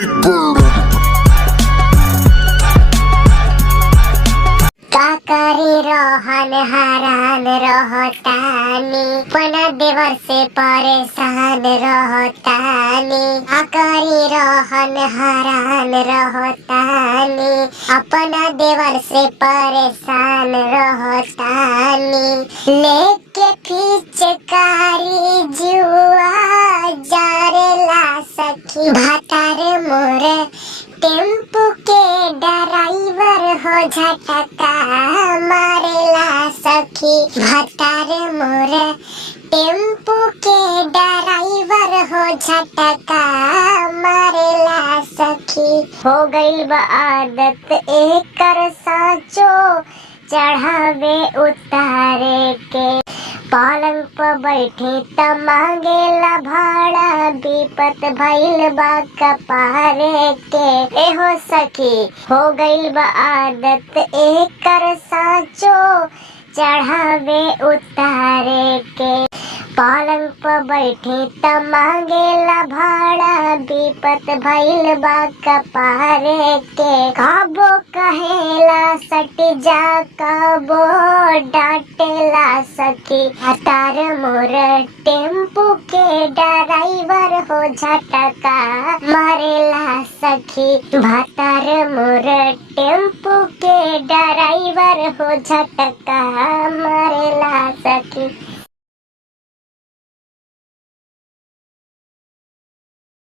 का करी रोहन हरान रहतानी, पण देवर से परेशान रहतानी। का करी रोहन हरान रहतानी, अपना देवर से परेशान रहतानी। लेके पिचकारी जुआ जारेला सखी, भातार मोरे टेम्पू के ड्राइवर हो झटका मारेला सखी। भातार मोरे टेम्पू के ड्राइवर हो झटका मारेला सखी। हो गइल बा आदत एकर साचो चढ़ावे उतारे के। पलंग पर बैठे त मांगेला भाड़ा, विपत भइल बा कपारे के। एहो सखी हो गइल बा आदत एकर साचो चढ़ावे उतारे के। पलंग पर बैठे त मांगेला भाड़ा, विपत भइल बा कपारे के। कबो कहेला सट जा, कबो डांटेला सखी। भातार मोर टेम्पू के ड्राइवर हो झटका मारेला सखी। भातार मोर टेम्पू के ड्राइवर हो झटका मारेला सखी।